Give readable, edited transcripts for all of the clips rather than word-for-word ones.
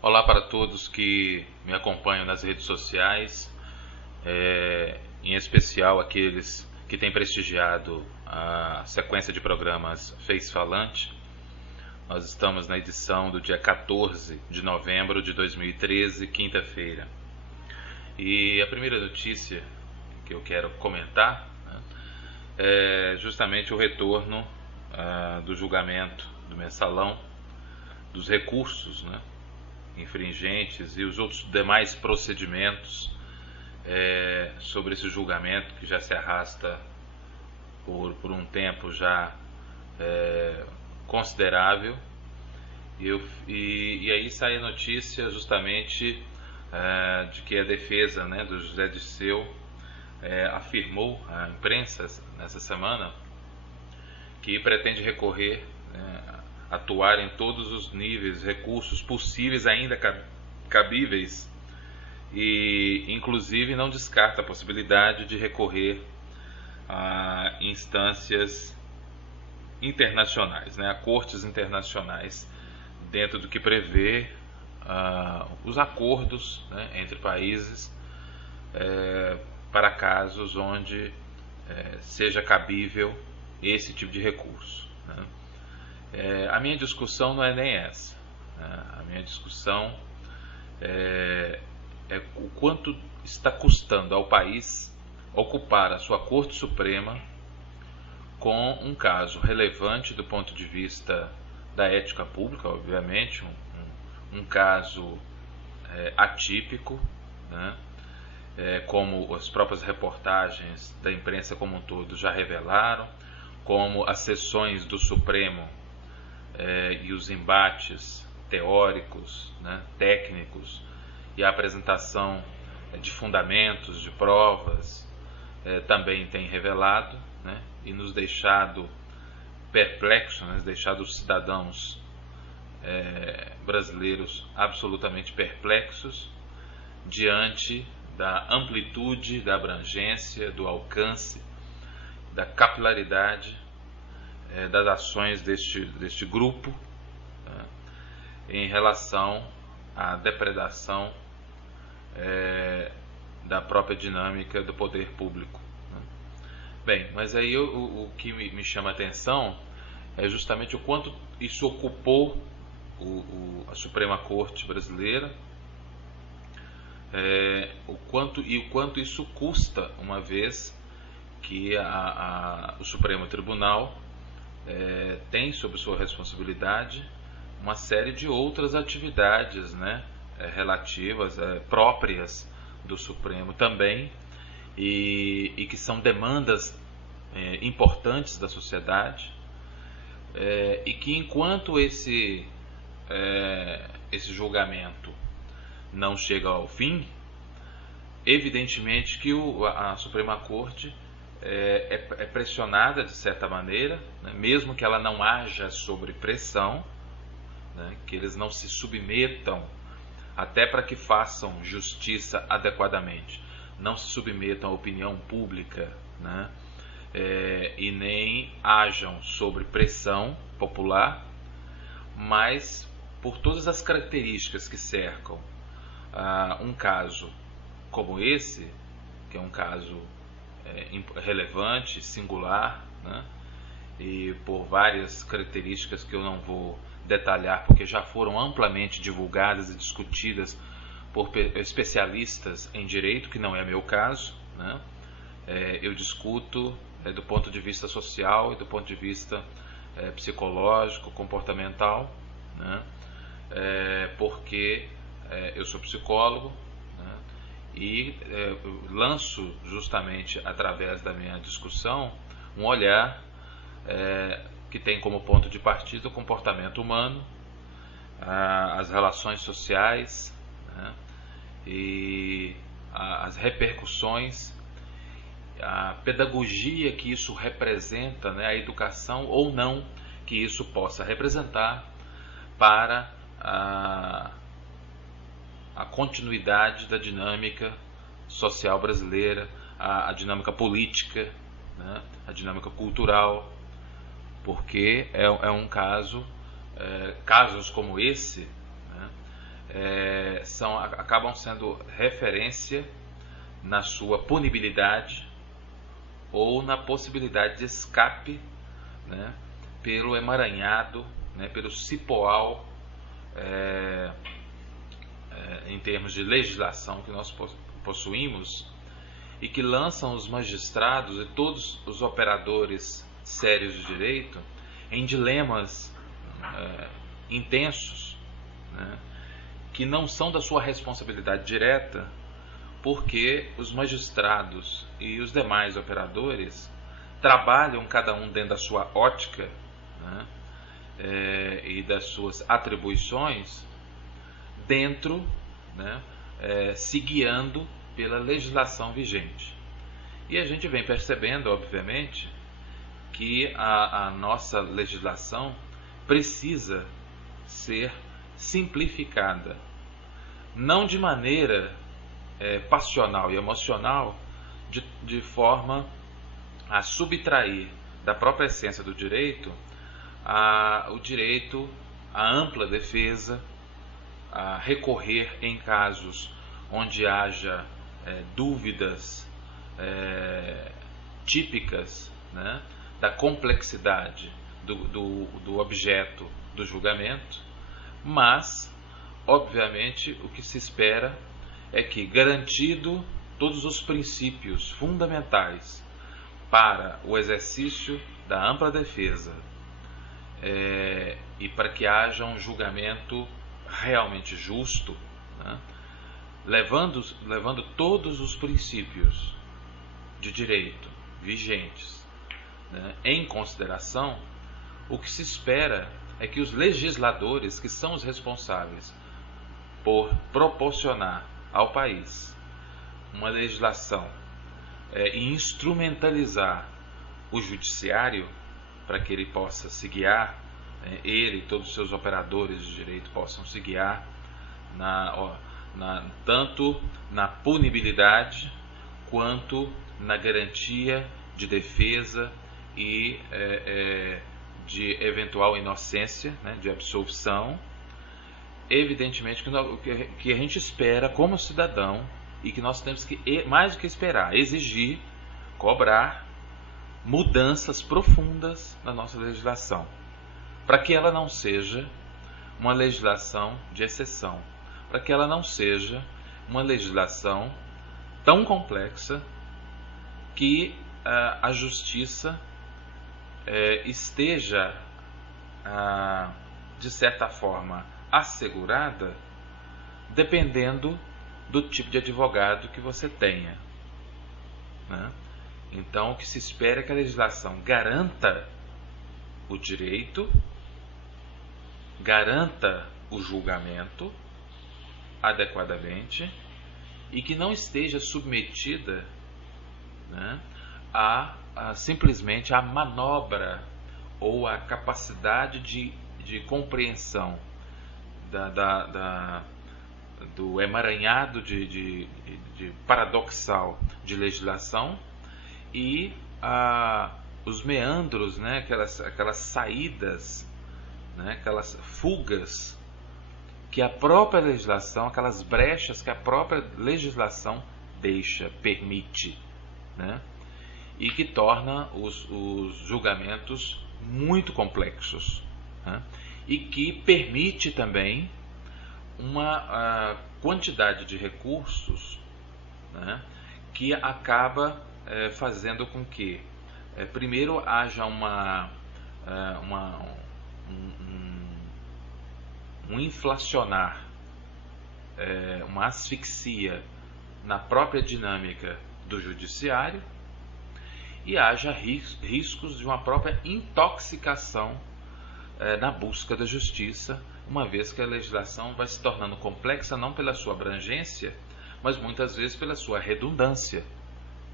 Olá para todos que me acompanham nas redes sociais, em especial aqueles que têm prestigiado a sequência de programas Face Falante. Nós estamos na edição do dia 14 de novembro de 2013, quinta-feira. E a primeira notícia que eu quero comentar, né, é justamente o retorno do julgamento do mensalão, dos recursos, né, infringentes e os outros demais procedimentos sobre esse julgamento que já se arrasta por um tempo já considerável. E aí sai a notícia justamente de que a defesa, né, do José Dirceu afirmou à imprensa nessa semana que pretende recorrer, né, atuar em todos os níveis, recursos possíveis ainda cabíveis, e inclusive não descarta a possibilidade de recorrer a instâncias internacionais, né, a cortes internacionais, dentro do que prevê os acordos, né, entre países para casos onde seja cabível esse tipo de recurso, né. A minha discussão não é nem essa, né? A minha discussão é o quanto está custando ao país ocupar a sua Corte Suprema com um caso relevante do ponto de vista da ética pública, obviamente, um caso atípico, né? Como as próprias reportagens da imprensa como um todo já revelaram, como as sessões do Supremo e os embates teóricos, né, técnicos, e a apresentação de fundamentos, de provas, também tem revelado, né, e nos deixado perplexos, né, deixado os cidadãos brasileiros absolutamente perplexos diante da amplitude, da abrangência, do alcance, da capilaridade das ações deste grupo, né, em relação à depredação da própria dinâmica do poder público, né. Bem, mas aí o que me chama a atenção é justamente o quanto isso ocupou a Suprema Corte brasileira, o quanto isso custa, uma vez que o Supremo Tribunal tem sob sua responsabilidade uma série de outras atividades, né, relativas, próprias do Supremo também, e que são demandas importantes da sociedade, e que enquanto esse julgamento não chega ao fim, evidentemente que a Suprema Corte é pressionada de certa maneira, né, mesmo que ela não haja sobre pressão, né, que eles não se submetam, até para que façam justiça adequadamente, não se submetam à opinião pública, né, e nem hajam sobre pressão popular, mas por todas as características que cercam um caso como esse, que é um caso relevante, singular, né, e por várias características que eu não vou detalhar, porque já foram amplamente divulgadas e discutidas por especialistas em direito, que não é meu caso, né. Eu discuto do ponto de vista social e do ponto de vista psicológico, comportamental, né, porque eu sou psicólogo, né, e lanço justamente através da minha discussão um olhar que tem como ponto de partida o comportamento humano, as relações sociais, né, e as repercussões, a pedagogia que isso representa, né, a educação ou não que isso possa representar para a continuidade da dinâmica social brasileira, a dinâmica política, né, a dinâmica cultural, porque é um caso, casos como esse, né, acabam sendo referência na sua punibilidade ou na possibilidade de escape, né, pelo emaranhado, né, pelo cipoal, em termos de legislação que nós possuímos, e que lançam os magistrados e todos os operadores sérios de direito em dilemas intensos, né, que não são da sua responsabilidade direta, porque os magistrados e os demais operadores trabalham cada um dentro da sua ótica, né, e das suas atribuições dentro, né, se guiando pela legislação vigente. E a gente vem percebendo, obviamente, que a nossa legislação precisa ser simplificada, não de maneira passional e emocional, de forma a subtrair da própria essência do direito o direito à ampla defesa, a recorrer em casos onde haja dúvidas típicas, né, da complexidade do objeto do julgamento, mas, obviamente, o que se espera é que, garantido todos os princípios fundamentais para o exercício da ampla defesa, e para que haja um julgamento realmente justo, né, levando todos os princípios de direito vigentes, né, em consideração, o que se espera é que os legisladores, que são os responsáveis por proporcionar ao país uma legislação e instrumentalizar o judiciário para que ele possa se guiar, ele e todos os seus operadores de direito possam se guiar tanto na punibilidade quanto na garantia de defesa e de eventual inocência, né, de absolvição. Evidentemente que a gente espera como cidadão, e que nós temos que, mais do que esperar, exigir, cobrar mudanças profundas na nossa legislação, para que ela não seja uma legislação de exceção, para que ela não seja uma legislação tão complexa que a justiça esteja, de certa forma, assegurada, dependendo do tipo de advogado que você tenha, né? Então, o que se espera é que a legislação garanta o direito, garanta o julgamento adequadamente, e que não esteja submetida, né, simplesmente à manobra ou à capacidade de compreensão do emaranhado de paradoxal de legislação e os meandros, né, aquelas saídas, né, aquelas fugas que a própria legislação, aquelas brechas que a própria legislação permite, né, e que torna os julgamentos muito complexos, né, e que permite também uma quantidade de recursos, né, que acaba fazendo com que primeiro haja um inflacionar, uma asfixia na própria dinâmica do judiciário, e haja riscos de uma própria intoxicação na busca da justiça, uma vez que a legislação vai se tornando complexa não pela sua abrangência, mas muitas vezes pela sua redundância,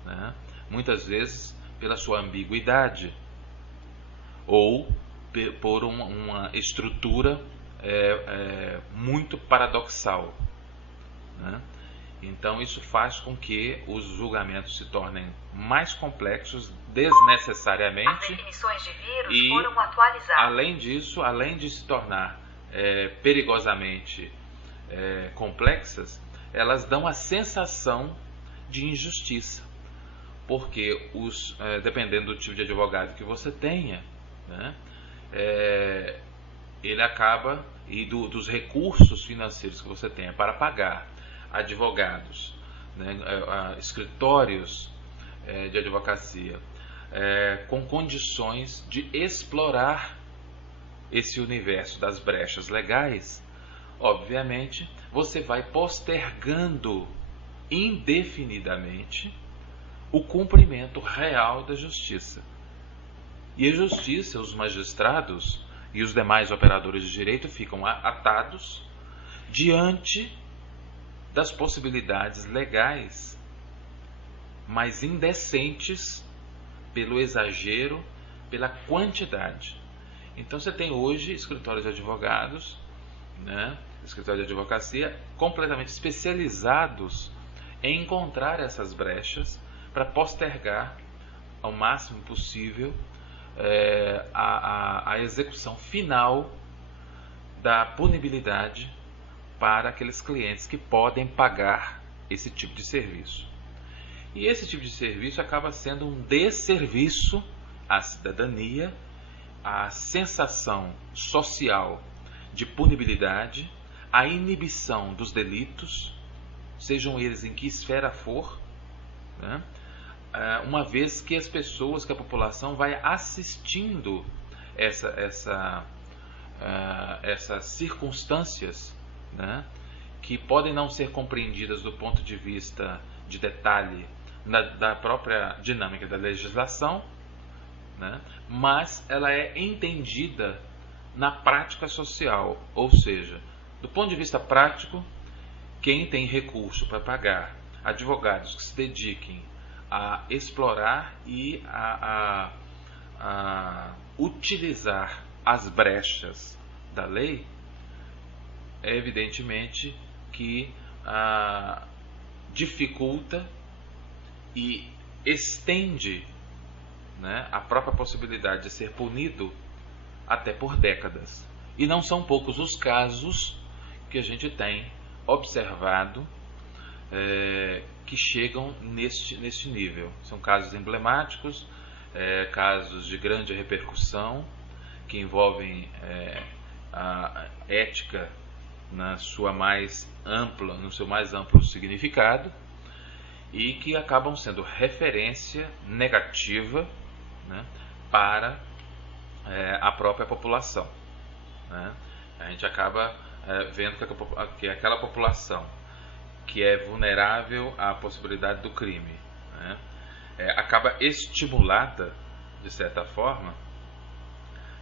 né? Muitas vezes pela sua ambiguidade, ou por uma estrutura muito paradoxal, né? Então isso faz com que os julgamentos se tornem mais complexos desnecessariamente. As definições de vírus e, foram atualizadas. além disso, além de se tornar perigosamente complexas, elas dão a sensação de injustiça, porque dependendo do tipo de advogado que você tenha, né, ele acaba, e dos recursos financeiros que você tenha para pagar advogados, né, escritórios de advocacia, com condições de explorar esse universo das brechas legais, obviamente você vai postergando indefinidamente o cumprimento real da justiça. E a justiça, os magistrados e os demais operadores de direito ficam atados diante das possibilidades legais mais indecentes pelo exagero, pela quantidade. Então você tem hoje escritórios de advogados, né, escritórios de advocacia completamente especializados em encontrar essas brechas para postergar ao máximo possível a execução final da punibilidade para aqueles clientes que podem pagar esse tipo de serviço. E esse tipo de serviço acaba sendo um desserviço à cidadania, à sensação social de punibilidade, à inibição dos delitos, sejam eles em que esfera for, né? Uma vez que as pessoas, que a população vai assistindo essas circunstâncias, né, que podem não ser compreendidas do ponto de vista de detalhe da própria dinâmica da legislação, né, mas ela é entendida na prática social, ou seja, do ponto de vista prático, quem tem recurso para pagar advogados que se dediquem a explorar e a utilizar as brechas da lei, é evidentemente que dificulta e estende, né, a própria possibilidade de ser punido até por décadas. E não são poucos os casos que a gente tem observado que chegam neste nível. São casos emblemáticos, casos de grande repercussão, que envolvem a ética no seu mais amplo significado, e que acabam sendo referência negativa, né, para a própria população, né? A gente acaba vendo que aquela população que é vulnerável à possibilidade do crime, né, acaba estimulada, de certa forma,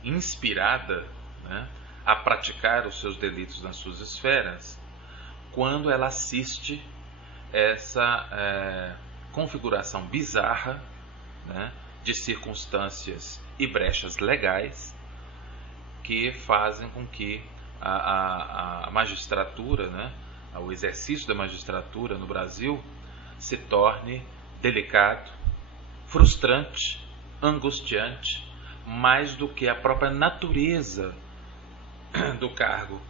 inspirada, né, a praticar os seus delitos nas suas esferas, quando ela assiste essa configuração bizarra, né, de circunstâncias e brechas legais que fazem com que a magistratura, né, o exercício da magistratura no Brasil se torne delicado, frustrante, angustiante, mais do que a própria natureza do cargo,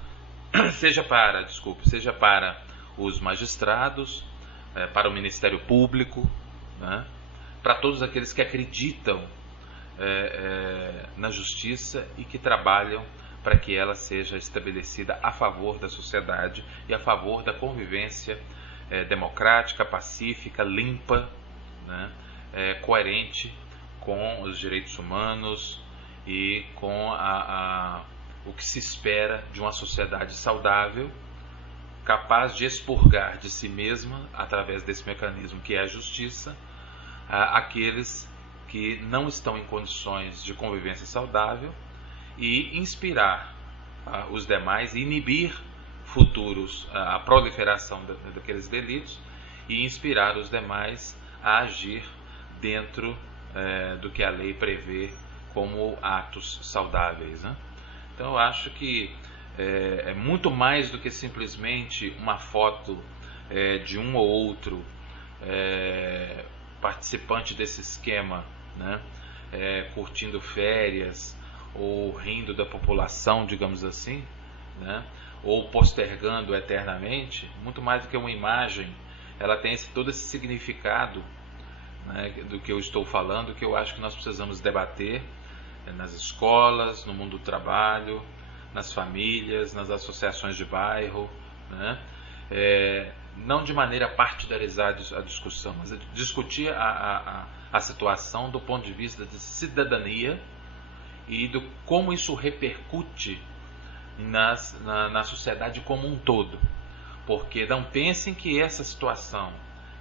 seja para os magistrados, para o Ministério Público, né, para todos aqueles que acreditam na justiça e que trabalham para que ela seja estabelecida a favor da sociedade e a favor da convivência democrática, pacífica, limpa, né, coerente com os direitos humanos e com o que se espera de uma sociedade saudável, capaz de expurgar de si mesma, através desse mecanismo que é a justiça, aqueles que não estão em condições de convivência saudável, e inspirar os demais, inibir a proliferação daqueles delitos, e inspirar os demais a agir dentro do que a lei prevê como atos saudáveis, né? Então eu acho que é muito mais do que simplesmente uma foto de um ou outro participante desse esquema, né, curtindo férias ou rindo da população, digamos assim, né? ou postergando eternamente, muito mais do que uma imagem, ela tem todo esse significado, né, do que eu estou falando, que eu acho que nós precisamos debater nas escolas, no mundo do trabalho, nas famílias, nas associações de bairro, né? Não de maneira a partidarizar a discussão, mas discutir a situação do ponto de vista de cidadania e do como isso repercute na sociedade como um todo. Porque não pensem que essa situação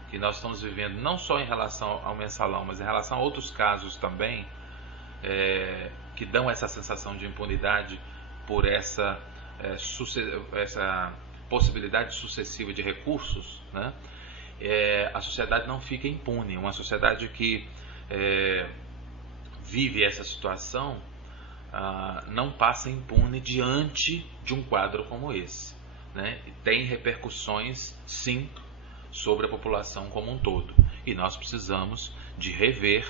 que nós estamos vivendo, não só em relação ao mensalão, mas em relação a outros casos também, que dão essa sensação de impunidade por essa possibilidade sucessiva de recursos, né? A sociedade não fica impune. Uma sociedade que vive essa situação não passa impune diante de um quadro como esse, né? E tem repercussões, sim, sobre a população como um todo. E nós precisamos de rever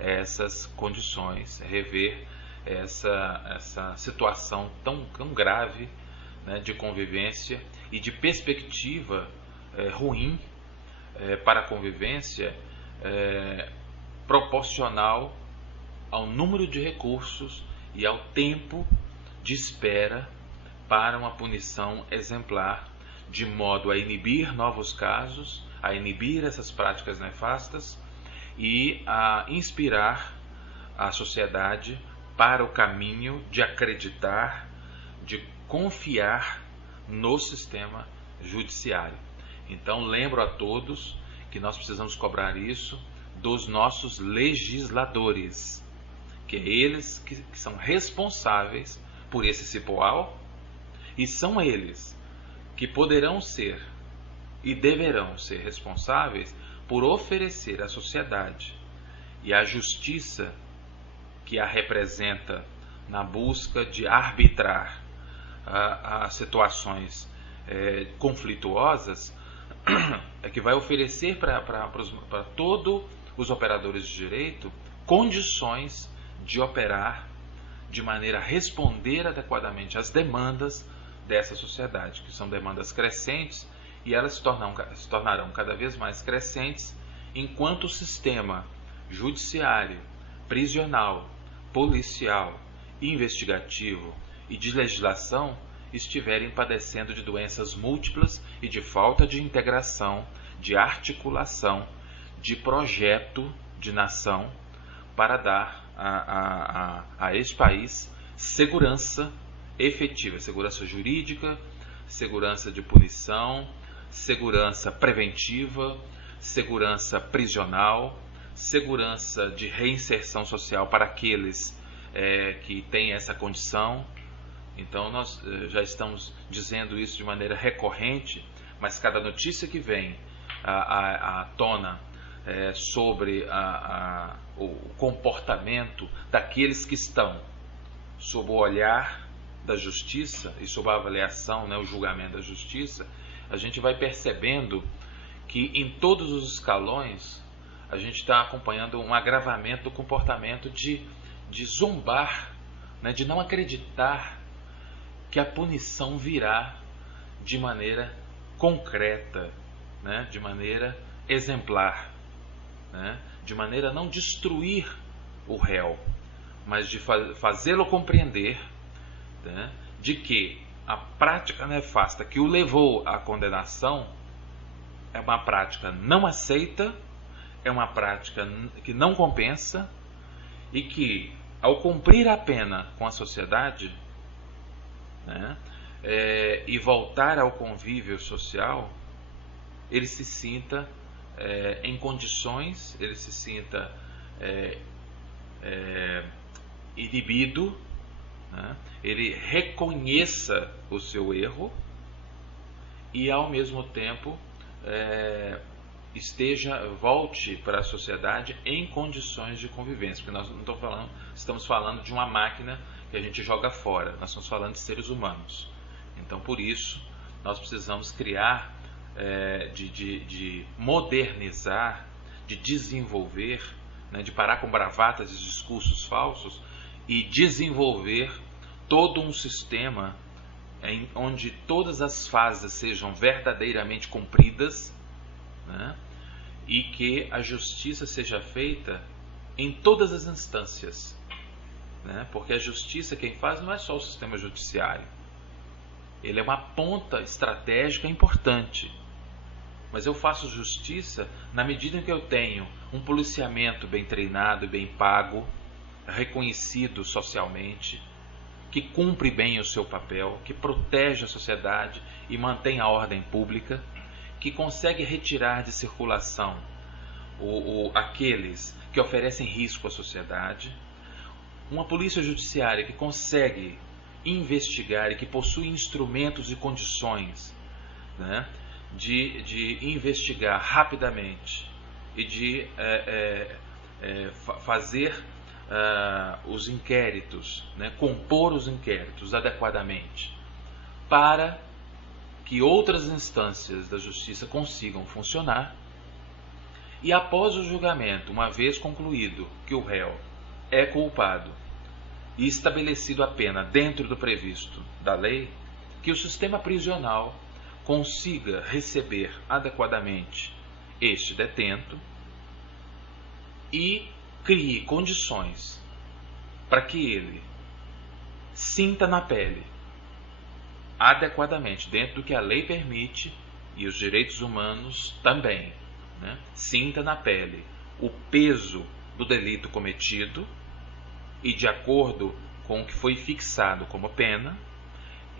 essas condições, rever essa situação tão grave, né, de convivência e de perspectiva ruim para a convivência, proporcional ao número de recursos e ao tempo de espera para uma punição exemplar, de modo a inibir novos casos, a inibir essas práticas nefastas e a inspirar a sociedade para o caminho de acreditar, de confiar no sistema judiciário. Então, lembro a todos que nós precisamos cobrar isso dos nossos legisladores, que é eles que são responsáveis por esse cipoal, e são eles que poderão ser e deverão ser responsáveis por oferecer à sociedade e à justiça que a representa na busca de arbitrar as situações conflituosas, é que vai oferecer para todos os operadores de direito condições de operar de maneira a responder adequadamente às demandas dessa sociedade, que são demandas crescentes, e elas se tornarão cada vez mais crescentes enquanto o sistema judiciário, prisional, policial, investigativo e de legislação estiverem padecendo de doenças múltiplas e de falta de integração, de articulação, de projeto de nação para dar a esse país segurança efetiva, segurança jurídica, segurança de punição, segurança preventiva, segurança prisional, segurança de reinserção social para aqueles que têm essa condição. Então nós já estamos dizendo isso de maneira recorrente, mas cada notícia que vem à tona sobre o comportamento daqueles que estão sob o olhar da justiça e sob a avaliação, né, o julgamento da justiça, a gente vai percebendo que em todos os escalões a gente está acompanhando um agravamento do comportamento de zombar, né, de não acreditar que a punição virá de maneira concreta, né, de maneira exemplar, né, de maneira a não destruir o réu, mas de fazê-lo compreender, né, de que a prática nefasta que o levou à condenação é uma prática não aceita, é uma prática que não compensa, e que, ao cumprir a pena com a sociedade, né, e voltar ao convívio social, ele se sinta em condições, ele se sinta inibido, né, ele reconheça o seu erro e, ao mesmo tempo, volte para a sociedade em condições de convivência, porque nós não estamos falando de uma máquina que a gente joga fora, nós estamos falando de seres humanos. Então, por isso, nós precisamos criar, de modernizar, de desenvolver, né, de parar com bravatas e discursos falsos e desenvolver todo um sistema onde todas as fases sejam verdadeiramente cumpridas, né? E que a justiça seja feita em todas as instâncias, né? Porque a justiça quem faz não é só o sistema judiciário. Ele é uma ponta estratégica importante. Mas eu faço justiça na medida em que eu tenho um policiamento bem treinado e bem pago, reconhecido socialmente, que cumpre bem o seu papel, que protege a sociedade e mantém a ordem pública, que consegue retirar de circulação aqueles que oferecem risco à sociedade, uma polícia judiciária que consegue investigar e que possui instrumentos e condições, né, de investigar rapidamente e de fazer os inquéritos, né, compor os inquéritos adequadamente, para que outras instâncias da justiça consigam funcionar e após o julgamento, uma vez concluído que o réu é culpado e estabelecido a pena dentro do previsto da lei, que o sistema prisional consiga receber adequadamente este detento e crie condições para que ele sinta na pele adequadamente, dentro do que a lei permite e os direitos humanos também, né? Sinta na pele o peso do delito cometido e de acordo com o que foi fixado como pena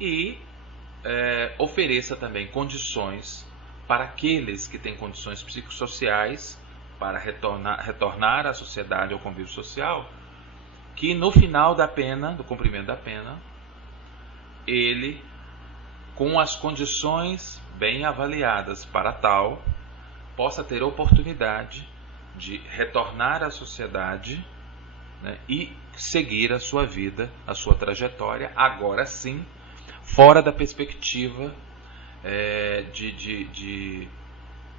e ofereça também condições para aqueles que têm condições psicossociais para retornar à sociedade, ao convívio social, que no final da pena, do cumprimento da pena, ele, com as condições bem avaliadas para tal, possa ter oportunidade de retornar à sociedade, né, e seguir a sua vida, a sua trajetória, agora sim, fora da perspectiva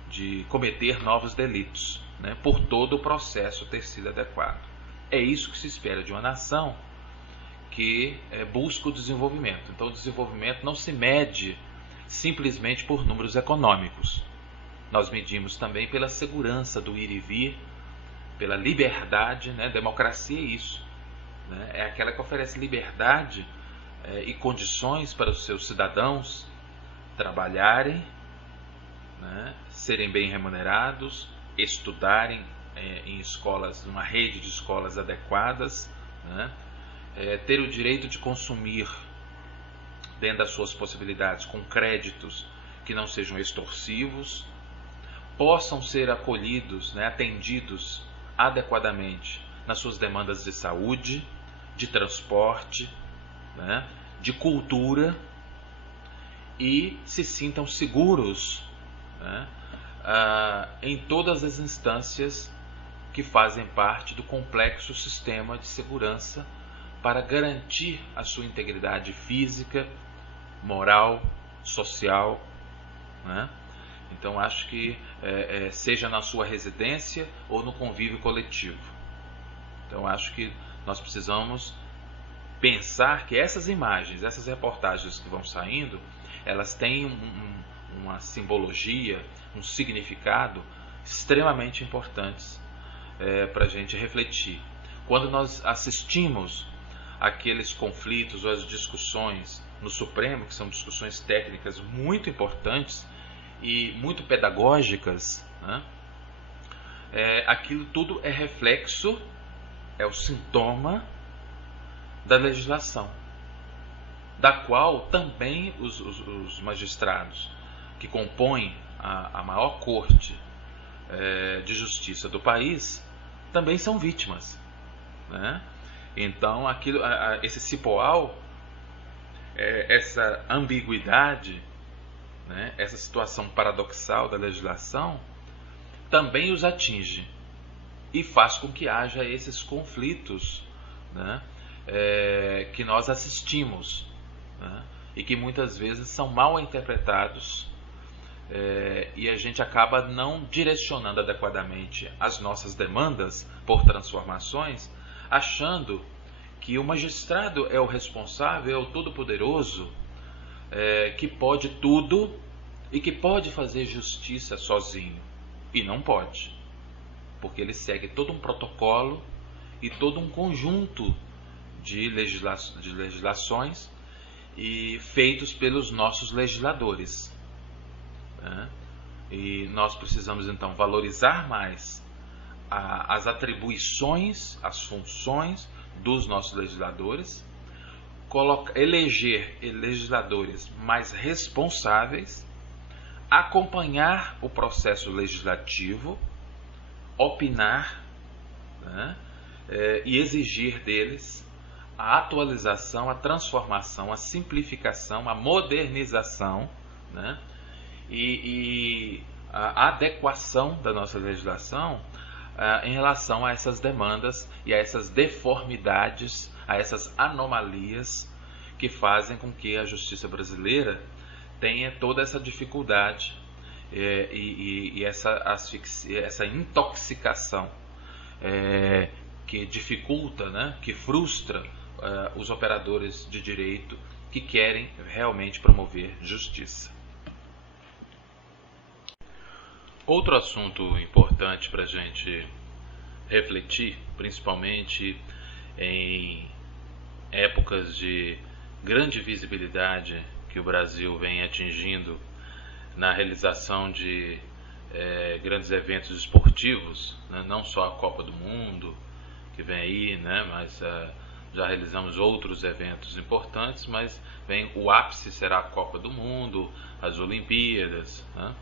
de cometer novos delitos, né, por todo o processo ter sido adequado. É isso que se espera de uma nação que busca o desenvolvimento. Então o desenvolvimento não se mede simplesmente por números econômicos. Nós medimos também pela segurança do ir e vir, pela liberdade, né? Democracia é isso, né? É aquela que oferece liberdade e condições para os seus cidadãos trabalharem, né? Serem bem remunerados, estudarem em escolas, numa rede de escolas adequadas, né? Ter o direito de consumir dentro das suas possibilidades com créditos que não sejam extorsivos, possam ser acolhidos, né, atendidos adequadamente nas suas demandas de saúde, de transporte, né, de cultura e se sintam seguros, né, em todas as instâncias que fazem parte do complexo sistema de segurança para garantir a sua integridade física, moral, social, né? Então acho que seja na sua residência ou no convívio coletivo. Então acho que nós precisamos pensar que essas imagens, essas reportagens que vão saindo, elas têm uma simbologia, um significado extremamente importantes para a gente refletir. Quando nós assistimos aqueles conflitos ou as discussões no Supremo, que são discussões técnicas muito importantes e muito pedagógicas, né? Aquilo tudo é reflexo, é o sintoma da legislação, da qual também os magistrados que compõem a maior corte de justiça do país também são vítimas, né? Então esse cipoal, essa ambiguidade, né, essa situação paradoxal da legislação também os atinge e faz com que haja esses conflitos, né, que nós assistimos, né, e que muitas vezes são mal interpretados, e a gente acaba não direcionando adequadamente as nossas demandas por transformações, achando que o magistrado é o responsável, é o todo-poderoso que pode tudo e que pode fazer justiça sozinho. E não pode, porque ele segue todo um protocolo e todo um conjunto de legislações e feitos pelos nossos legisladores, né? E nós precisamos então valorizar mais as atribuições, as funções dos nossos legisladores, eleger legisladores mais responsáveis, acompanhar o processo legislativo, opinar, né? E exigir deles a atualização, a transformação, a simplificação, a modernização, né? E a adequação da nossa legislação em relação a essas demandas e a essas deformidades, a essas anomalias que fazem com que a justiça brasileira tenha toda essa dificuldade e essa intoxicação que dificulta, né, que frustra os operadores de direito que querem realmente promover justiça. Outro assunto importante para a gente refletir, principalmente em épocas de grande visibilidade que o Brasil vem atingindo na realização de grandes eventos esportivos, né? Não só a Copa do Mundo que vem aí, né? Mas já realizamos outros eventos importantes, mas o ápice será a Copa do Mundo, as Olimpíadas, né?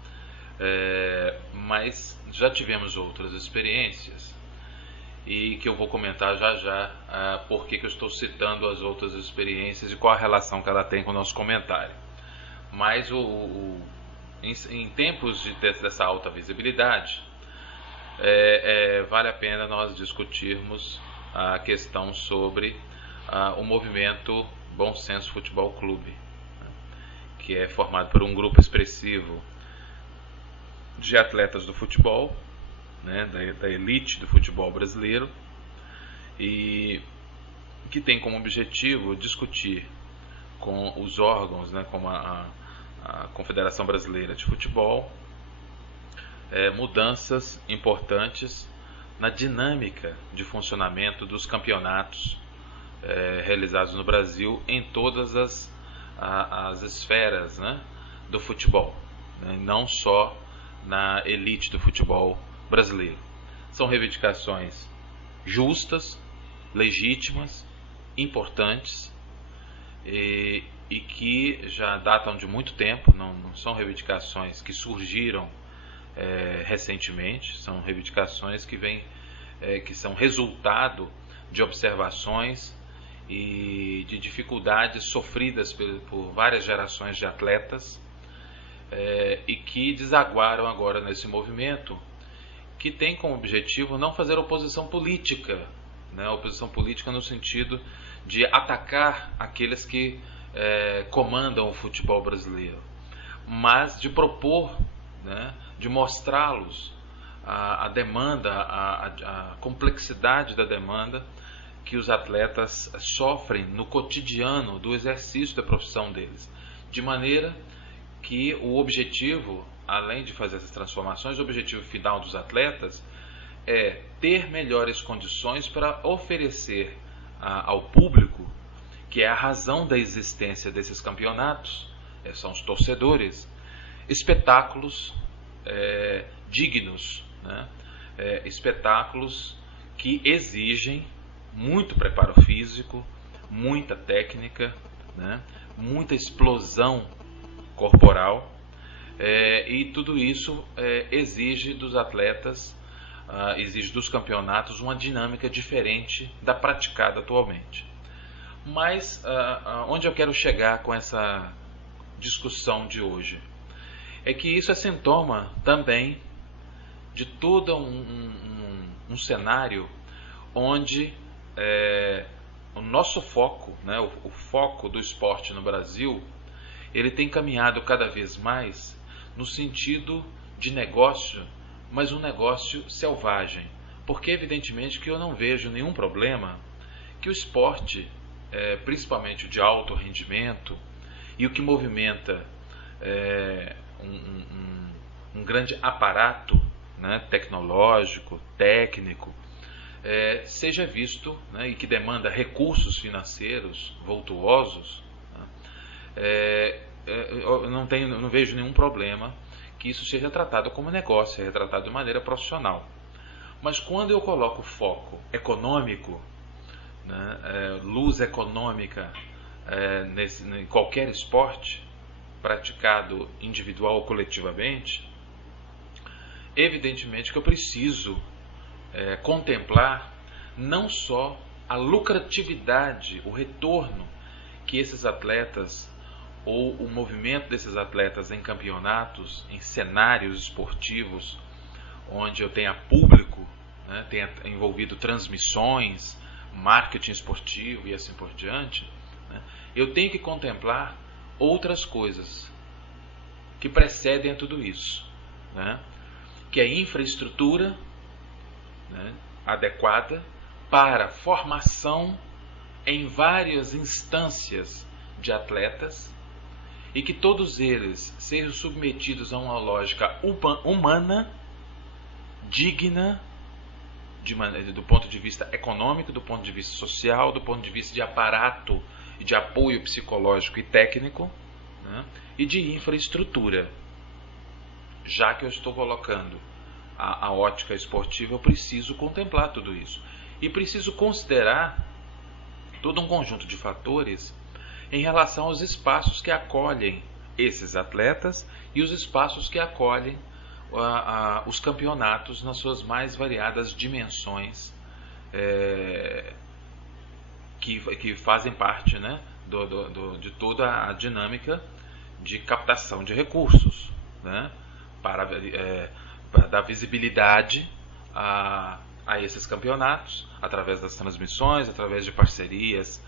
Mas já tivemos outras experiências e que eu vou comentar já por que eu estou citando as outras experiências e qual a relação que ela tem com o nosso comentário. Mas em tempos dessa alta visibilidade, vale a pena nós discutirmos a questão sobre o movimento Bom Senso Futebol Clube, né, que é formado por um grupo expressivo de atletas do futebol, né, da elite do futebol brasileiro, e que tem como objetivo discutir com os órgãos, né, como a Confederação Brasileira de Futebol, mudanças importantes na dinâmica de funcionamento dos campeonatos realizados no Brasil em todas as esferas, né, do futebol, né, não só na elite do futebol brasileiro. São reivindicações justas, legítimas, importantes e que já datam de muito tempo, não são reivindicações que surgiram recentemente, são reivindicações que são resultado de observações e de dificuldades sofridas por várias gerações de atletas, e que desaguaram agora nesse movimento que tem como objetivo não fazer oposição política, né? Oposição política no sentido de atacar aqueles que comandam o futebol brasileiro, mas de propor, né, de mostrá-los a demanda, a complexidade da demanda que os atletas sofrem no cotidiano do exercício da profissão deles, de maneira que o objetivo, além de fazer essas transformações, o objetivo final dos atletas é ter melhores condições para oferecer ao público, que é a razão da existência desses campeonatos, são os torcedores, espetáculos dignos, né? Espetáculos que exigem muito preparo físico, muita técnica, né? Muita explosão corporal, e tudo isso exige dos atletas, exige dos campeonatos uma dinâmica diferente da praticada atualmente. Mas onde eu quero chegar com essa discussão de hoje é que isso é sintoma também de todo um cenário onde o nosso foco, né, o foco do esporte no Brasil, ele tem caminhado cada vez mais no sentido de negócio, mas um negócio selvagem. Porque evidentemente que eu não vejo nenhum problema que o esporte, principalmente o de alto rendimento, e o que movimenta um grande aparato, né, tecnológico, técnico, seja visto, né, e que demanda recursos financeiros vultuosos, né, eu não vejo nenhum problema que isso seja tratado como negócio, seja tratado de maneira profissional. Mas quando eu coloco foco econômico, né, luz econômica em qualquer esporte, praticado individual ou coletivamente, evidentemente que eu preciso contemplar não só a lucratividade, o retorno que esses atletas ou o movimento desses atletas em campeonatos, em cenários esportivos, onde eu tenha público, né, tenha envolvido transmissões, marketing esportivo e assim por diante, né, eu tenho que contemplar outras coisas que precedem a tudo isso, né, que é infraestrutura, né, adequada para formação em várias instâncias de atletas, e que todos eles sejam submetidos a uma lógica humana, digna, do ponto de vista econômico, do ponto de vista social, do ponto de vista de aparato e de apoio psicológico e técnico, né, e de infraestrutura. Já que eu estou colocando a ótica esportiva, eu preciso contemplar tudo isso. E preciso considerar todo um conjunto de fatores em relação aos espaços que acolhem esses atletas e os espaços que acolhem os campeonatos nas suas mais variadas dimensões, que fazem parte, né, de toda a dinâmica de captação de recursos, né, para dar visibilidade a esses campeonatos, através das transmissões, através de parcerias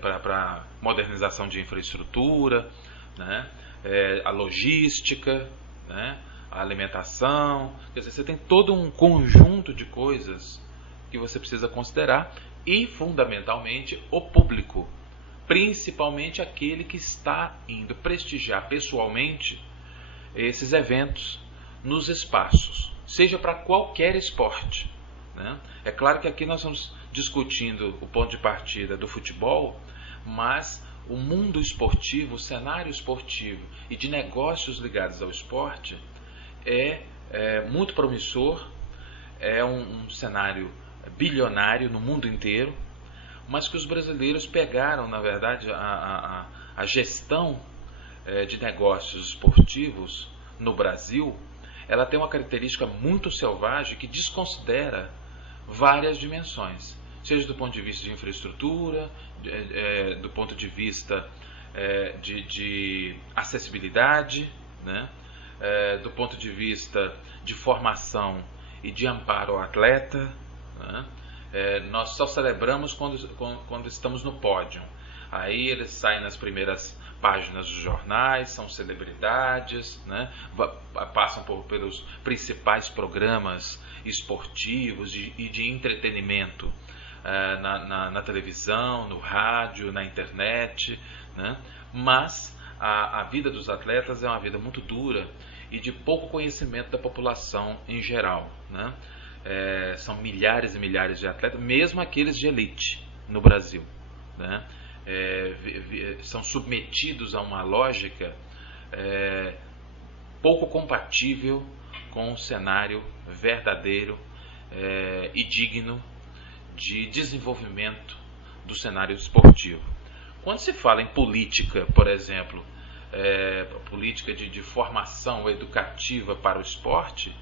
para modernização de infraestrutura, né, a logística, né, a alimentação. Quer dizer, você tem todo um conjunto de coisas que você precisa considerar, e fundamentalmente o público, principalmente aquele que está indo prestigiar pessoalmente esses eventos nos espaços, seja para qualquer esporte, né? É claro que aqui nós estamos discutindo o ponto de partida do futebol, mas o mundo esportivo, o cenário esportivo e de negócios ligados ao esporte é muito promissor, é um cenário bilionário no mundo inteiro, mas que os brasileiros pegaram, na verdade, a gestão de negócios esportivos no Brasil. Ela tem uma característica muito selvagem que desconsidera várias dimensões, seja do ponto de vista de infraestrutura, do ponto de vista de acessibilidade, né? Do ponto de vista de formação e de amparo ao atleta, né? Nós só celebramos quando estamos no pódio. Aí eles saem nas primeiras páginas dos jornais, são celebridades, né? Passam pelos principais programas esportivos e de entretenimento na televisão, no rádio, na internet, né? Mas a vida dos atletas é uma vida muito dura e de pouco conhecimento da população em geral, né? São milhares e milhares de atletas, mesmo aqueles de elite no Brasil, né? São submetidos a uma lógica pouco compatível com o cenário verdadeiro e digno de desenvolvimento do cenário esportivo. Quando se fala em política, por exemplo, política de formação educativa para o esporte,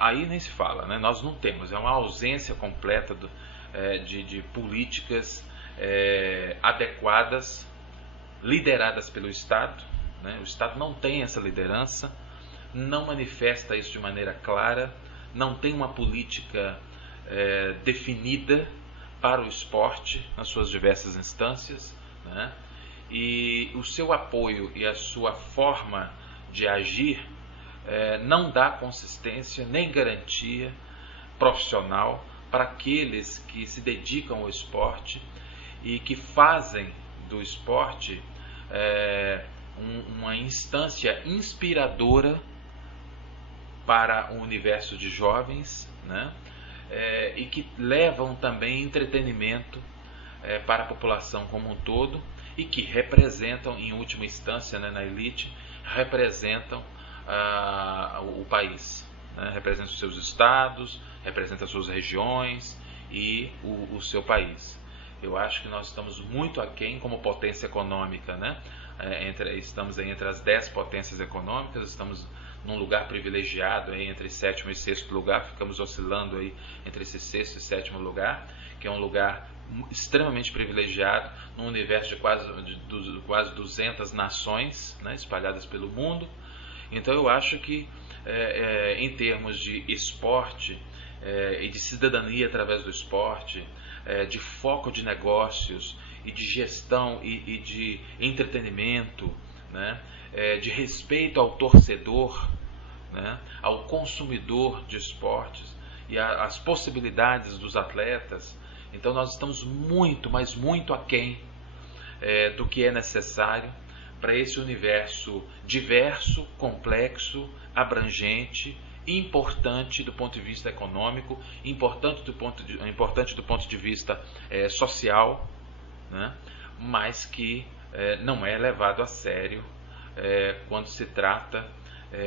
aí nem se fala, né? Nós não temos, é uma ausência completa de políticas adequadas, lideradas pelo Estado, né? O Estado não tem essa liderança, não manifesta isso de maneira clara, não tem uma política definida para o esporte nas suas diversas instâncias, né? E o seu apoio e a sua forma de agir não dá consistência nem garantia profissional para aqueles que se dedicam ao esporte e que fazem do esporte uma instância inspiradora para o universo de jovens, né? E que levam também entretenimento para a população como um todo, e que representam, em última instância, né, na elite, representam o país, né? Representam os seus estados, representam as suas regiões e o seu país. Eu acho que nós estamos muito aquém como potência econômica, né? Estamos entre as 10 potências econômicas, estamos num lugar privilegiado aí, entre sétimo e sexto lugar, ficamos oscilando aí entre esse sexto e sétimo lugar, que é um lugar extremamente privilegiado num universo de quase 200 nações, né, espalhadas pelo mundo. Então eu acho que em termos de esporte e de cidadania através do esporte, de foco de negócios e de gestão e de entretenimento, né, de respeito ao torcedor, né, ao consumidor de esportes e às possibilidades dos atletas. Então nós estamos muito, mas muito aquém do que é necessário para esse universo diverso, complexo, abrangente, importante do ponto de vista econômico, importante do ponto de vista social, né? Mas que não é levado a sério quando se trata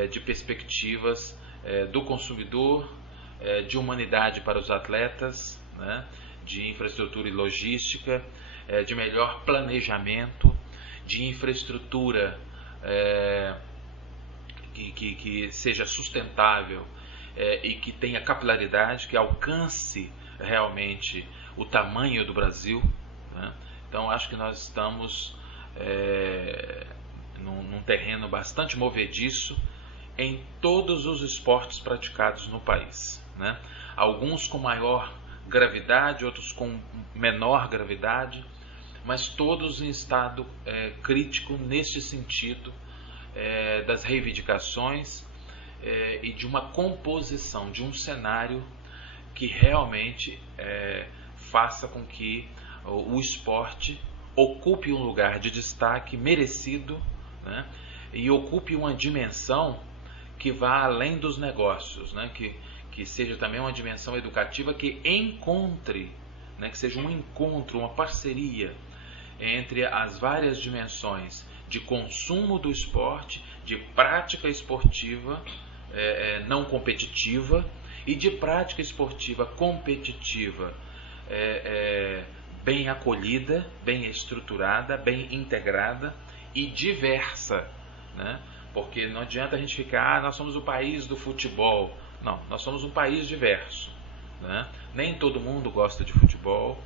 de perspectivas do consumidor, de humanidade para os atletas, né? De infraestrutura e logística, de melhor planejamento, de infraestrutura que seja sustentável e que tenha capilaridade, que alcance realmente o tamanho do Brasil, né? Então acho que nós estamos num terreno bastante movediço em todos os esportes praticados no país, né? Alguns com maior gravidade, outros com menor gravidade, mas todos em estado crítico neste sentido das reivindicações e de uma composição de um cenário que realmente faça com que o esporte ocupe um lugar de destaque merecido, né? E ocupe uma dimensão que vá além dos negócios, né? Que seja também uma dimensão educativa que encontre, né? Que seja um encontro, uma parceria entre as várias dimensões de consumo do esporte, de prática esportiva não competitiva e de prática esportiva competitiva bem acolhida, bem estruturada, bem integrada e diversa, né? Porque não adianta a gente ficar, nós somos o país do futebol. Não, nós somos um país diverso, né? Nem todo mundo gosta de futebol,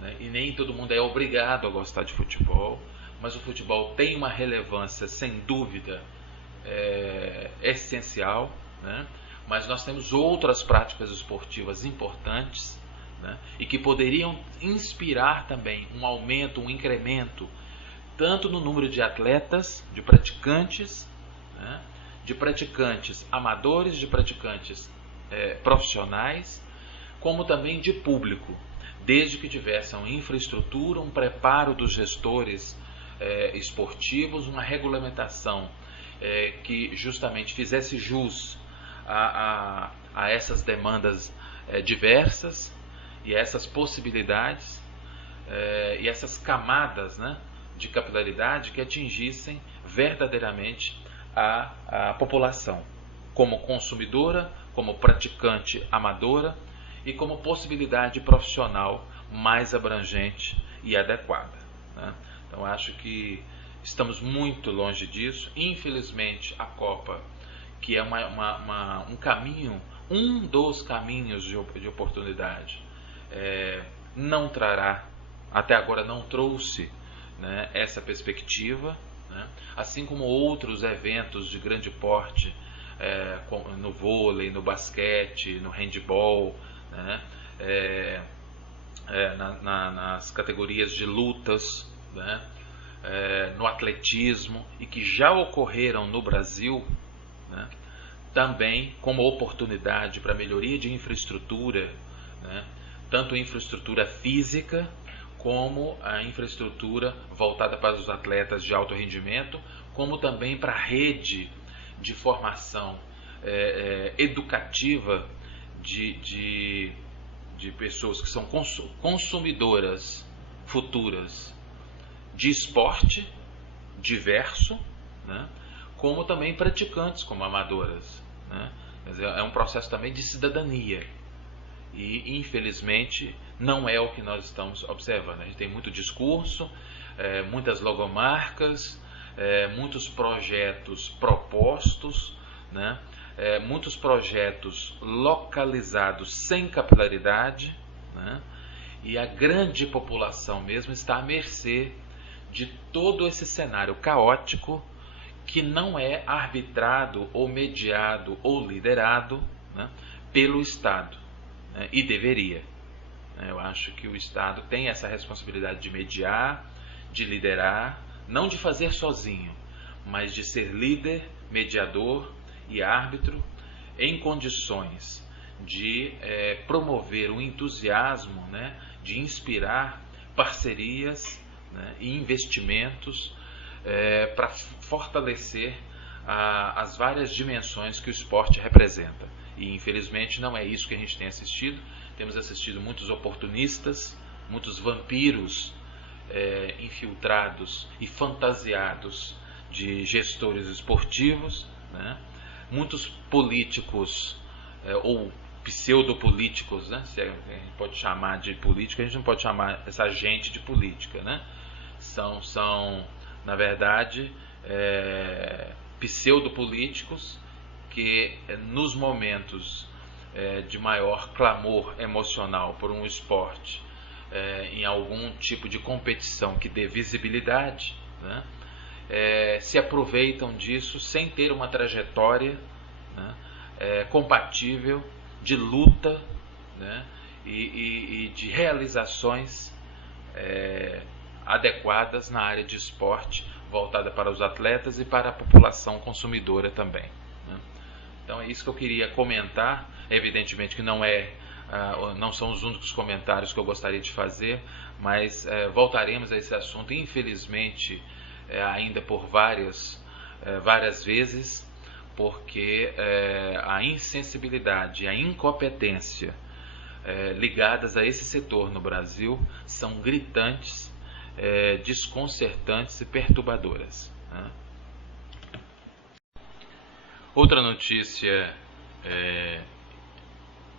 né? E nem todo mundo é obrigado a gostar de futebol, mas o futebol tem uma relevância, sem dúvida, essencial, né? Mas nós temos outras práticas esportivas importantes, né? E que poderiam inspirar também um aumento, um incremento, tanto no número de atletas, de praticantes, né? De praticantes amadores, de praticantes profissionais, como também de público, desde que tivesse uma infraestrutura, um preparo dos gestores esportivos, uma regulamentação que justamente fizesse jus a essas demandas diversas e a essas possibilidades e essas camadas, né, de capilaridade que atingissem verdadeiramente a população, como consumidora, como praticante amadora e como possibilidade profissional mais abrangente e adequada, né? Então acho que estamos muito longe disso. Infelizmente a Copa, que é um caminho, um dos caminhos de oportunidade, não trará, até agora não trouxe, né, essa perspectiva, né? Assim como outros eventos de grande porte, no vôlei, no basquete, no handball, né? Nas categorias de lutas, né? No atletismo, e que já ocorreram no Brasil, né? Também como oportunidade para melhoria de infraestrutura, né? Tanto infraestrutura física como a infraestrutura voltada para os atletas de alto rendimento, como também para a rede de formação educativa de pessoas que são consumidoras futuras de esporte diverso, né? Como também praticantes, como amadoras, né? É um processo também de cidadania. E, infelizmente, não é o que nós estamos observando. A gente tem muito discurso, muitas logomarcas, muitos projetos propostos, né? Muitos projetos localizados sem capilaridade, né? E a grande população mesmo está à mercê de todo esse cenário caótico que não é arbitrado ou mediado ou liderado, né, pelo Estado, né, e deveria. Eu acho que o Estado tem essa responsabilidade de mediar, de liderar, não de fazer sozinho, mas de ser líder, mediador e árbitro em condições de promover o entusiasmo, né, de inspirar parcerias, né, e investimentos para fortalecer as várias dimensões que o esporte representa. E infelizmente não é isso que a gente tem assistido. Temos assistido muitos oportunistas, muitos vampiros infiltrados e fantasiados de gestores esportivos, né? Muitos políticos ou pseudopolíticos, né? Se a gente pode chamar de política, a gente não pode chamar essa gente de política, né? São na verdade, pseudopolíticos que nos momentos de maior clamor emocional por um esporte, em algum tipo de competição que dê visibilidade, né, se aproveitam disso sem ter uma trajetória, né, compatível de luta, né, e de realizações adequadas na área de esporte, voltada para os atletas e para a população consumidora também, né? Então é isso que eu queria comentar. Evidentemente que não são os únicos comentários que eu gostaria de fazer, mas voltaremos a esse assunto, infelizmente, ainda por várias vezes, porque a insensibilidade e a incompetência ligadas a esse setor no Brasil são gritantes, desconcertantes e perturbadoras, né? Outra notícia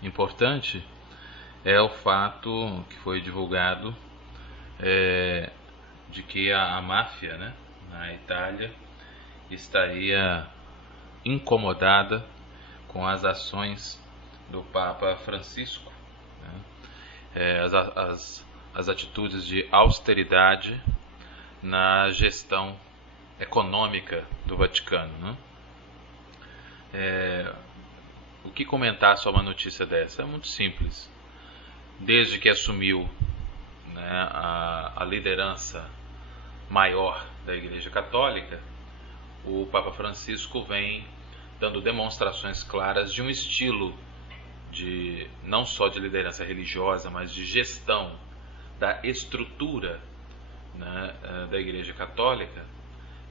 importante é o fato que foi divulgado de que a máfia, né, na Itália estaria incomodada com as ações do Papa Francisco, né, as atitudes de austeridade na gestão econômica do Vaticano, né? O que comentar sobre uma notícia dessa? É muito simples. Desde que assumiu, né, a liderança maior da Igreja Católica, o Papa Francisco vem dando demonstrações claras de um estilo não só de liderança religiosa, mas de gestão da estrutura, né, da Igreja Católica.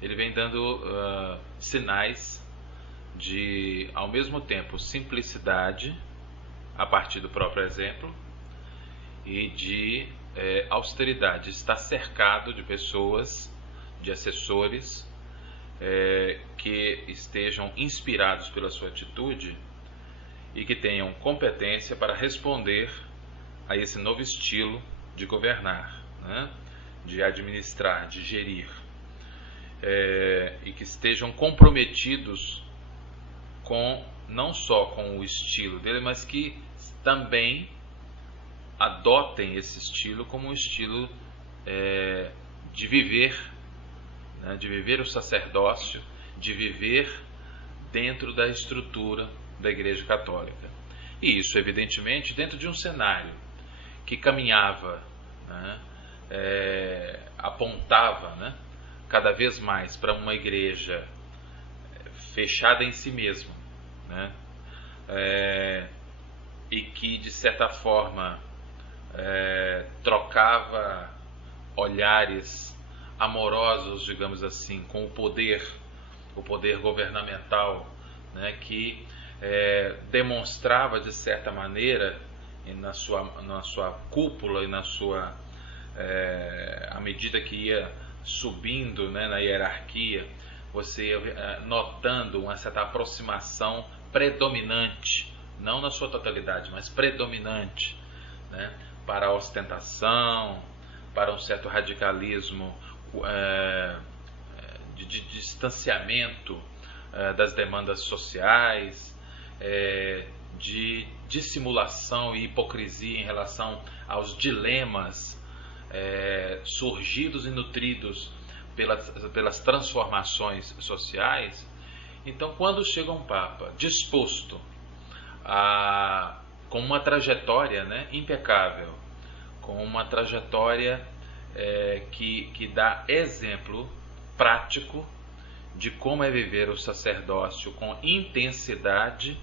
Ele vem dando sinais de, ao mesmo tempo, simplicidade a partir do próprio exemplo e de austeridade. Está cercado de pessoas, de assessores que estejam inspirados pela sua atitude e que tenham competência para responder a esse novo estilo de governar, né? De administrar, de gerir, e que estejam comprometidos não só com o estilo dele, mas que também adotem esse estilo como um estilo de viver, né, de viver o sacerdócio, de viver dentro da estrutura da Igreja Católica. E isso, evidentemente, dentro de um cenário que caminhava, né, apontava, né, cada vez mais para uma igreja fechada em si mesma, né, e que, de certa forma, trocava olhares amorosos, digamos assim, com o poder governamental, né, que demonstrava de certa maneira na sua cúpula e à medida que ia subindo, né, na hierarquia, você ia notando uma certa aproximação predominante, não na sua totalidade, mas predominante, né, para a ostentação, para um certo radicalismo de distanciamento das demandas sociais, de dissimulação e hipocrisia em relação aos dilemas surgidos e nutridos pelas transformações sociais. Então, quando chega um Papa disposto com uma trajetória, né, impecável, com uma trajetória que dá exemplo prático de como é viver o sacerdócio com intensidade,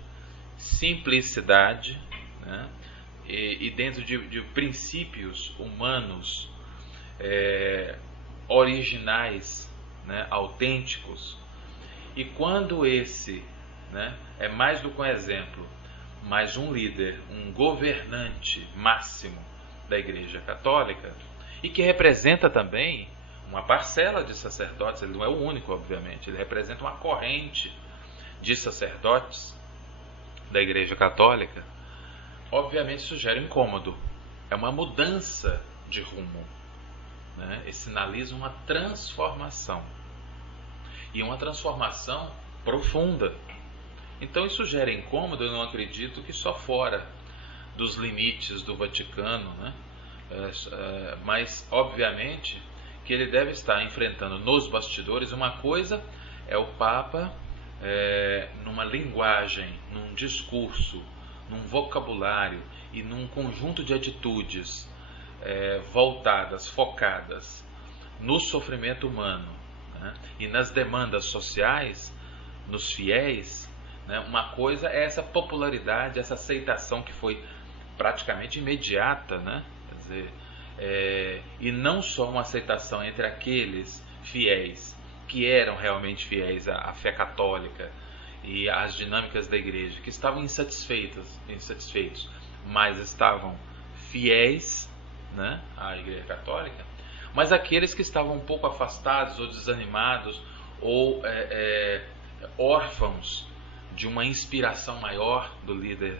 simplicidade, né, e dentro de princípios humanos originais, né, autênticos. E quando esse, né, é mais do que um exemplo, mas um líder, um governante máximo da Igreja Católica, e que representa também uma parcela de sacerdotes, ele não é o único, obviamente, ele representa uma corrente de sacerdotes da Igreja Católica, obviamente isso gera incômodo, é uma mudança de rumo, né? E sinaliza uma transformação, e uma transformação profunda. Então isso gera incômodo, eu não acredito que só fora dos limites do Vaticano, né? Mas obviamente que ele deve estar enfrentando nos bastidores. Uma coisa é o Papa numa linguagem, num discurso, num vocabulário e num conjunto de atitudes voltadas, focadas no sofrimento humano, né, e nas demandas sociais, nos fiéis, né. Uma coisa é essa popularidade, essa aceitação que foi praticamente imediata, né, quer dizer, e não só uma aceitação entre aqueles fiéis que eram realmente fiéis à fé católica e às dinâmicas da igreja, que estavam insatisfeitos, mas estavam fiéis, né, à Igreja Católica, mas aqueles que estavam um pouco afastados ou desanimados ou órfãos de uma inspiração maior do líder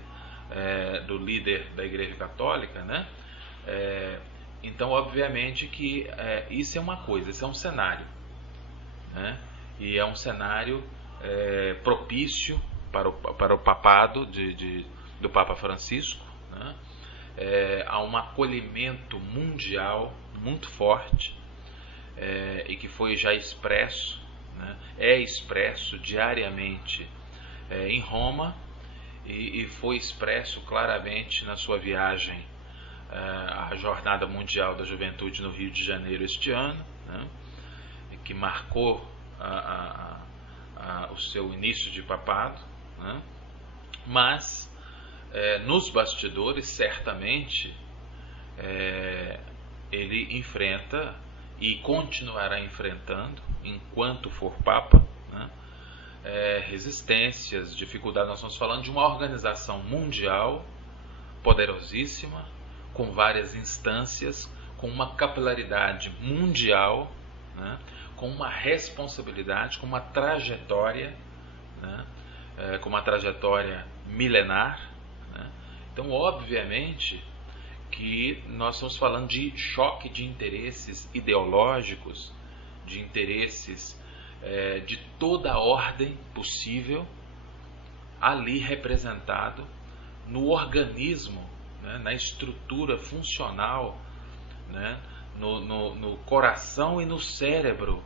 da Igreja Católica, né? Então, obviamente que isso é uma coisa, isso é um cenário, né? E é um cenário propício para o papado do Papa Francisco, né? Há um acolhimento mundial muito forte e que foi já expresso, né? É expresso diariamente em Roma e foi expresso claramente na sua viagem à Jornada Mundial da Juventude no Rio de Janeiro este ano, né? Que marcou o seu início de papado, né? Mas nos bastidores, certamente, ele enfrenta e continuará enfrentando, enquanto for Papa, né, resistências, dificuldades. Nós estamos falando de uma organização mundial poderosíssima, com várias instâncias, com uma capilaridade mundial, né, com uma responsabilidade, com uma trajetória, né, com uma trajetória milenar. Então, obviamente, que nós estamos falando de choque de interesses ideológicos, de interesses de toda a ordem possível, ali representado no organismo, né, na estrutura funcional, né, no coração e no cérebro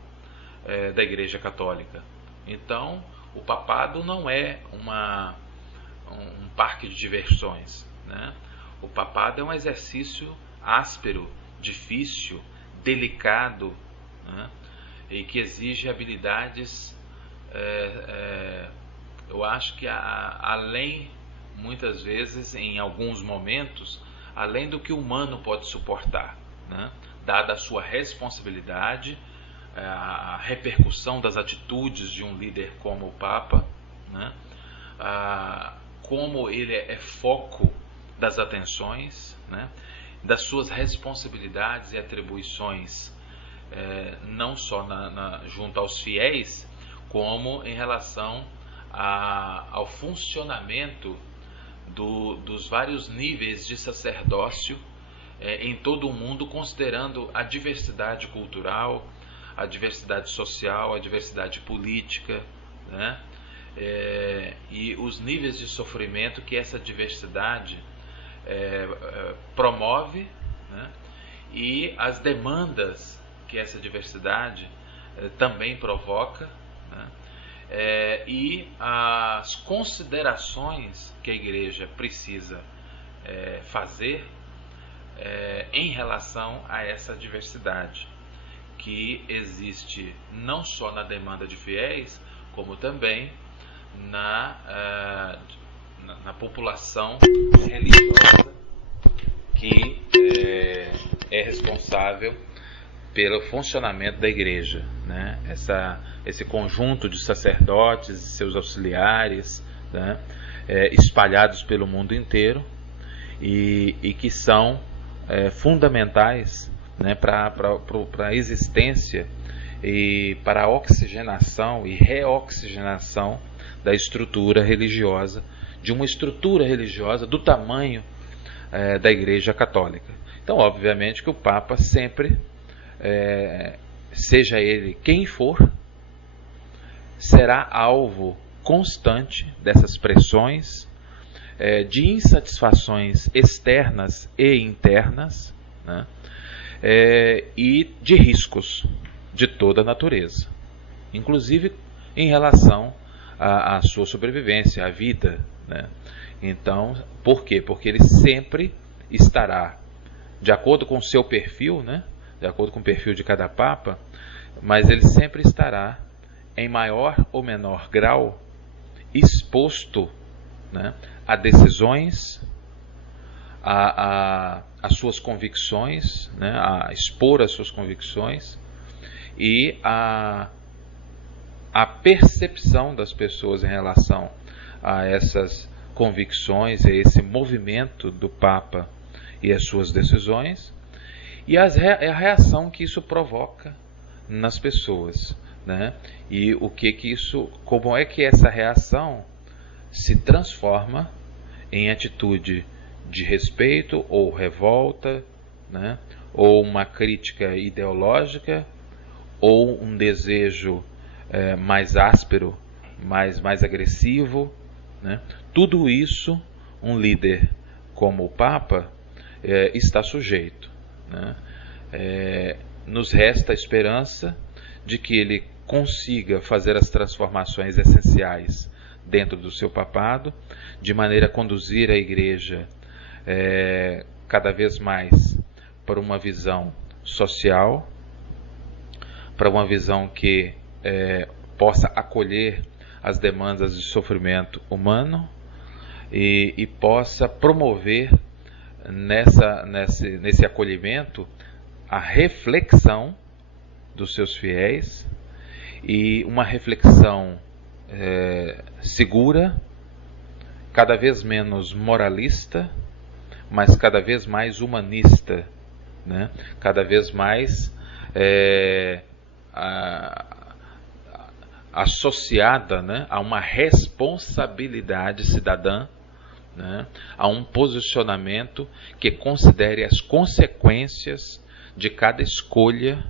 da Igreja Católica. Então, o papado não é um parque de diversões, né? O papado é um exercício áspero, difícil, delicado, né? E que exige habilidades, eu acho que além, muitas vezes, em alguns momentos, além do que o humano pode suportar, né? dada a sua responsabilidade, a repercussão das atitudes de um líder como o Papa, né? Como ele é foco das atenções, né? Das suas responsabilidades e atribuições, não só junto aos fiéis, como em relação ao funcionamento dos vários níveis de sacerdócio em todo o mundo, considerando a diversidade cultural, a diversidade social, a diversidade política, né? E os níveis de sofrimento que essa diversidade promove, né? E as demandas que essa diversidade também provoca, né? E as considerações que a Igreja precisa fazer em relação a essa diversidade que existe não só na demanda de fiéis, como também na população religiosa que é responsável pelo funcionamento da Igreja, né? Esse conjunto de sacerdotes e seus auxiliares, né? Espalhados pelo mundo inteiro e que são fundamentais, né? Para a existência e para a oxigenação e reoxigenação da estrutura religiosa, de uma estrutura religiosa do tamanho da Igreja Católica. Então, obviamente que o Papa sempre, seja ele quem for, será alvo constante dessas pressões, de insatisfações externas e internas, né? E de riscos de toda a natureza, inclusive em relação à sua sobrevivência, à vida, né? Então, por quê? Porque ele sempre estará, de acordo com o seu perfil, né? De acordo com o perfil de cada Papa, mas ele sempre estará, em maior ou menor grau, exposto, né, a decisões, as suas convicções, né, a expor as suas convicções e a percepção das pessoas em relação a essas convicções, a esse movimento do Papa e as suas decisões, e a reação que isso provoca nas pessoas, né? E como é que essa reação se transforma em atitude de respeito ou revolta, né? Ou uma crítica ideológica, ou um desejo mais áspero, mais agressivo, né? Tudo isso um líder como o Papa está sujeito, né? Nos resta a esperança de que ele consiga fazer as transformações essenciais dentro do seu papado, de maneira a conduzir a Igreja cada vez mais para uma visão social, para uma visão que possa acolher as demandas de sofrimento humano e possa promover nesse acolhimento a reflexão dos seus fiéis, e uma reflexão segura, cada vez menos moralista, mas cada vez mais humanista, né? Cada vez mais associada, né, a uma responsabilidade cidadã, né, a um posicionamento que considere as consequências de cada escolha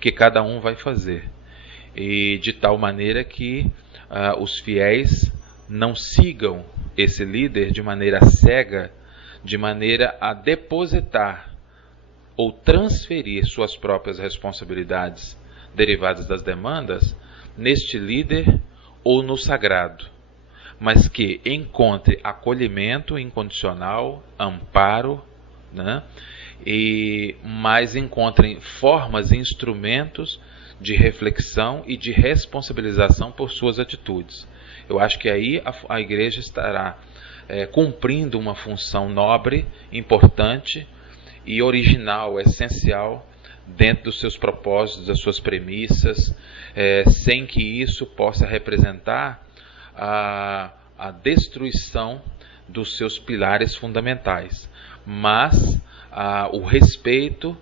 que cada um vai fazer, e de tal maneira que os fiéis não sigam esse líder de maneira cega, de maneira a depositar ou transferir suas próprias responsabilidades derivadas das demandas neste líder ou no sagrado, mas que encontre acolhimento incondicional, amparo, né? E mais encontrem formas e instrumentos de reflexão e de responsabilização por suas atitudes. Eu acho que aí a Igreja estará cumprindo uma função nobre, importante e original, essencial dentro dos seus propósitos, das suas premissas, sem que isso possa representar a destruição dos seus pilares fundamentais, mas o respeito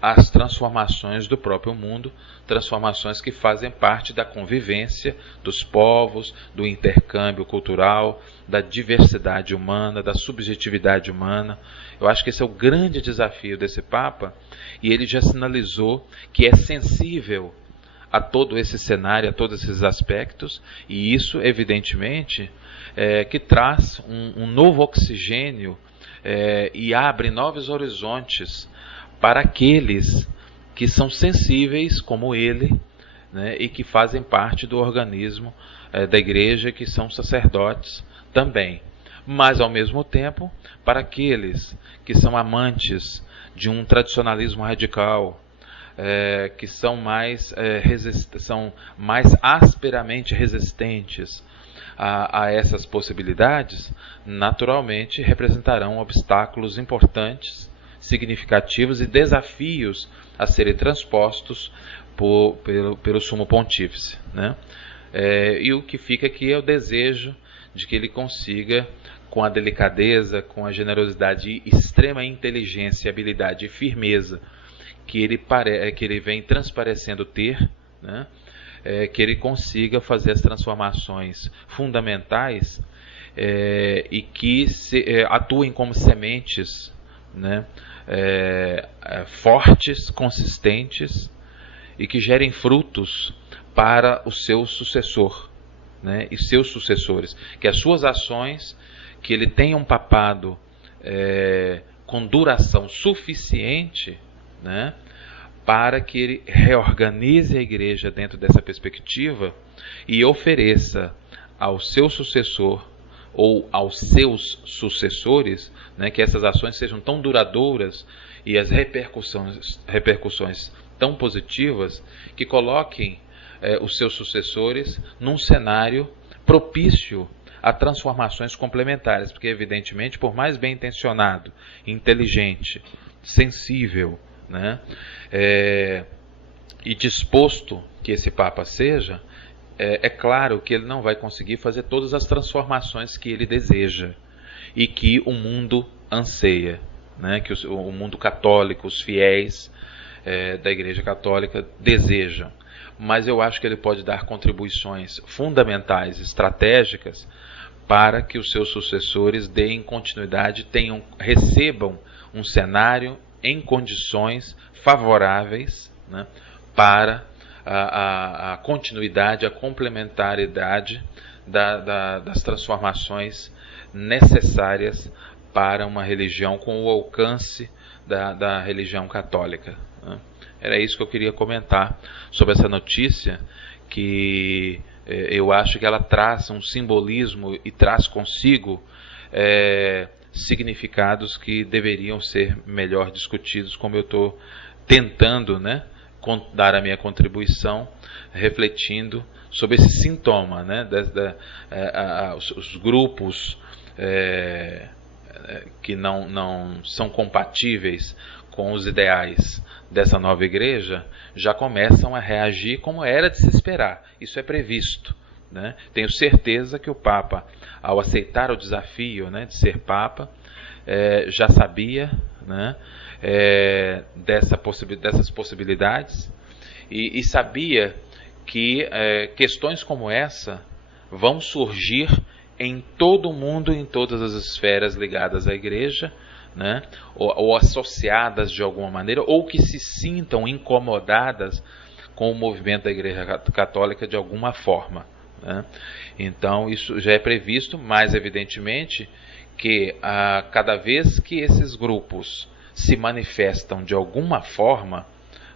às transformações do próprio mundo, transformações que fazem parte da convivência dos povos, do intercâmbio cultural, da diversidade humana, da subjetividade humana. Eu acho que esse é o grande desafio desse Papa, e ele já sinalizou que é sensível a todo esse cenário, a todos esses aspectos, e isso, evidentemente, que traz um novo oxigênio e abre novos horizontes para aqueles que são sensíveis como ele, né, e que fazem parte do organismo da igreja, que são sacerdotes também. Mas, ao mesmo tempo, para aqueles que são amantes de um tradicionalismo radical, que são mais asperamente resistentes a essas possibilidades, naturalmente representarão obstáculos importantes, significativos e desafios a serem transpostos pelo Sumo Pontífice, né? E o que fica aqui é o desejo de que ele consiga, com a delicadeza, com a generosidade e extrema inteligência, habilidade e firmeza que ele vem transparecendo ter, né? Que ele consiga fazer as transformações fundamentais e que atuem como sementes, né? Fortes, consistentes e que gerem frutos para o seu sucessor, né? E seus sucessores, que as suas ações, que ele tenha um papado com duração suficiente, né, para que ele reorganize a igreja dentro dessa perspectiva e ofereça ao seu sucessor ou aos seus sucessores, né, que essas ações sejam tão duradouras e as repercussões tão positivas, que coloquem os seus sucessores num cenário propício a transformações complementares, porque evidentemente, por mais bem intencionado, inteligente, sensível, né, e disposto que esse Papa seja, é claro que ele não vai conseguir fazer todas as transformações que ele deseja e que o mundo anseia, né, que o mundo católico, os fiéis da Igreja Católica desejam. Mas eu acho que ele pode dar contribuições fundamentais, estratégicas, para que os seus sucessores deem continuidade, recebam um cenário em condições favoráveis, né, para a continuidade, a complementariedade das transformações necessárias para uma religião com o alcance da religião católica, né. Era isso que eu queria comentar sobre essa notícia, que eu acho que ela traz um simbolismo e traz consigo significados que deveriam ser melhor discutidos, como eu estou tentando, né, dar a minha contribuição, refletindo sobre esse sintoma, né, os grupos que não são compatíveis com os ideais dessa nova igreja, já começam a reagir como era de se esperar. Isso é previsto, né? Tenho certeza que o Papa, ao aceitar o desafio, né, de ser Papa, já sabia, né, dessas possibilidades e sabia que questões como essa vão surgir em todo o mundo, em todas as esferas ligadas à igreja, né, ou associadas de alguma maneira, ou que se sintam incomodadas com o movimento da Igreja Católica de alguma forma, né. Então isso já é previsto, mas evidentemente que cada vez que esses grupos se manifestam de alguma forma,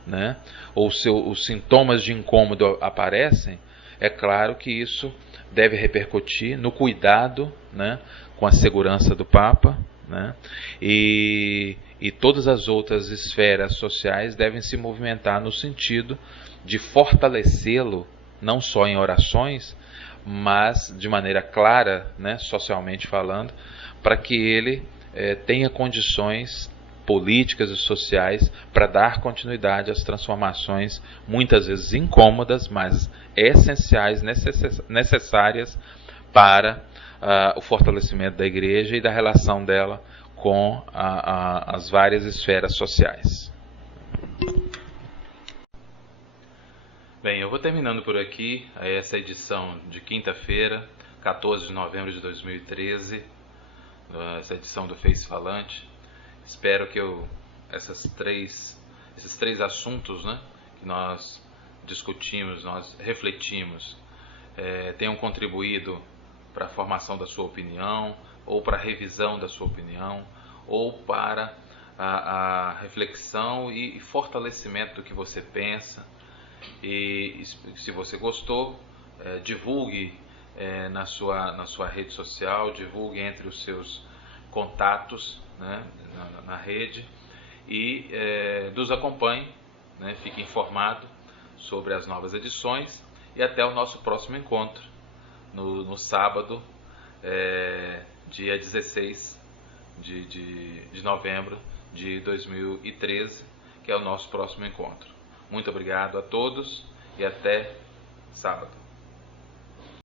né, ou os sintomas de incômodo aparecem, é claro que isso deve repercutir no cuidado, né, com a segurança do Papa, né, e todas as outras esferas sociais devem se movimentar no sentido de fortalecê-lo, não só em orações, mas de maneira clara, né, socialmente falando, para que ele tenha condições políticas e sociais para dar continuidade às transformações, muitas vezes incômodas, mas essenciais, necessárias para o fortalecimento da igreja e da relação dela com as várias esferas sociais. Bem, eu vou terminando por aqui essa edição de quinta-feira, 14 de novembro de 2013, essa edição do Face Falante. Espero que esses três assuntos, né, que nós discutimos, nós refletimos, tenham contribuído para a formação da sua opinião, ou para a revisão da sua opinião, ou para a reflexão e fortalecimento do que você pensa. E se você gostou, divulgue na sua rede social, divulgue entre os seus contatos, né, na rede, e nos acompanhe, né, fique informado sobre as novas edições, e até o nosso próximo encontro no sábado, dia 16 de novembro de 2013, que é o nosso próximo encontro. Muito obrigado a todos e até sábado.